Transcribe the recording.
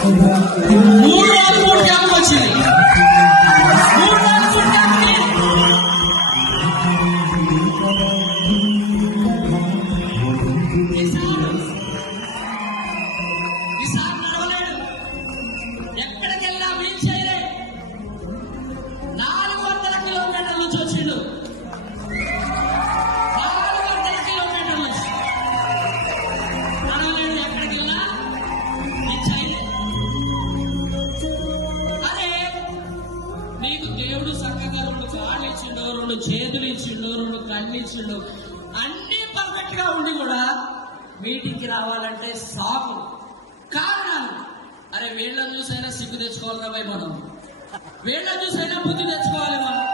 3 camp వచ్చింది. 3 రోజులు క్యాంప్ని ఈసారి నడవలేడు. ఎక్కడికి వెళ్ళినా వీల్ చైరే. 400 కిలోమీటర్ల నుంచి వచ్చిండు. 400 కిలోమీటర్ల నుంచి నడవలేడు. ఎక్కడికి వెళ్ళినా వీల్ చైరే. అరే నీకు దేవుడు చక్కగా 2 కాళ్ళు ఇచ్చిండు, 2 చేతులు ఇచ్చిండు, 2 కళ్ళు ఇచ్చిండు, అన్ని పర్ఫెక్ట్ గా ఉండి కూడా మీటింగ్కి రావాలంటే సాకు కారణాలు. అరే వీళ్ళని చూసైనా సిగ్గు తెచ్చుకోవాలి రా భయ్, మనం వీళ్ళని చూసైనా బుద్ధి తెచ్చుకోవాలి మనం.